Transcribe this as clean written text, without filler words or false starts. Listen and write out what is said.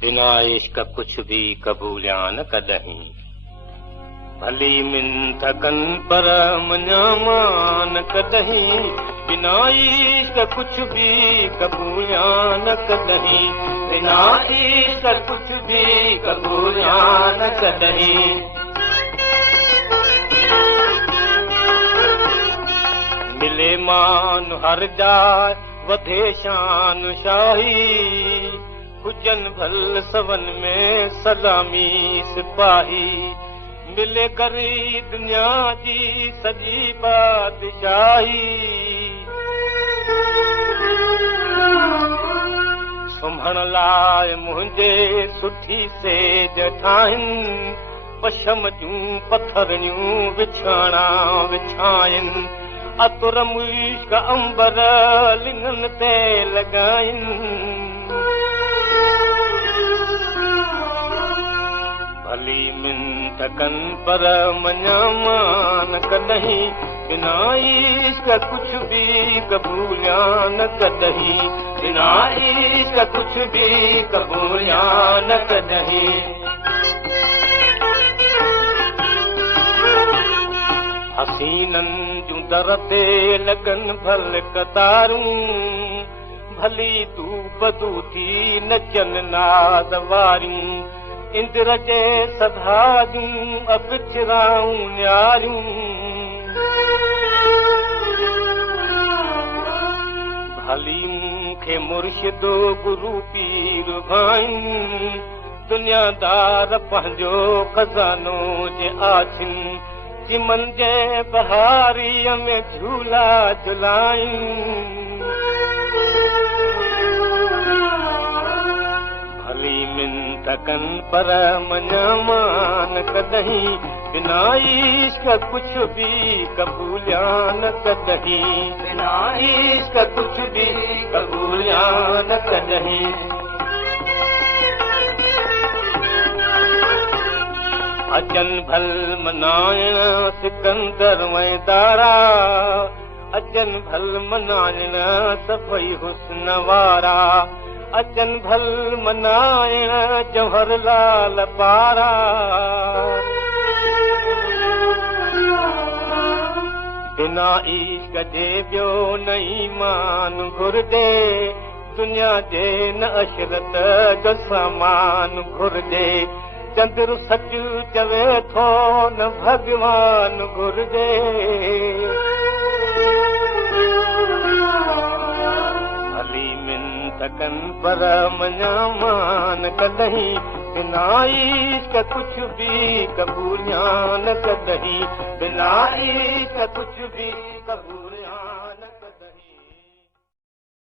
बिना इश्क कुछ भी कबूलिया न कदहीं भली मिन्थ कन पर मञा मान कदहीं बिना इश्क कुछ भी कबूलिया न कदहीं बिना इश्क कुछ भी कबूलिया न कदहीं मिले मान हर जाए वधे शान शाही हुजन भल सवन में सलामी सिपाही मिले करी दुनिया जी सजी बादशाही सुम्हण लाइ मुंहिंजे सुठी सेज ठाहिनि पशम जूं पथरणियूं विछाणा विछाइनि अतुर मुश्क अंबर लिंगन ते लॻाइनि भली मिन्थ कन पर मञा मान कदहीं बिना इश्क कुछ भी कबूलिया न कदहीं बिना इश्क कुछ भी कबूलिया न कदहीं हसीनन जूं दर ते लगन भल कतारूं भली तू बदू थी नचन नाद वारियूं इंद्र जे सदा जूं अबिछराऊं न्यारियूं भली मूंखे मुर्शिदो गुरु पीर भाईं दुनियादार पंहिंजो खज़ानो जे आछिन चिमन जे बहारीअ में झूला झुलायूं भली मिन्थ कन पर मञा मान कदहीं बिना इश्क कुछ भी कबूलिया न कदहीं बिना इश्क कुछ भी कबूलिया न कदहीं अचन भल मनाइण सिकंदर मैदारा अचन भल मनाइण सभई हुस्न वारा अचन भल मनाइण जवाहरलाल पारा बिना इश्क जे ॿियो न ईमान घुरिजे दुनिया जे न अशरत जो सामान घुरिजे चंद्र सच चवे थो न भगवान घुरिजे भली मिन्थ कन पर मञा मान कदहीं बिना इश्क कुछ भी कबूलिया न कदहीं बिना इश्क कुछ भी कबूलिया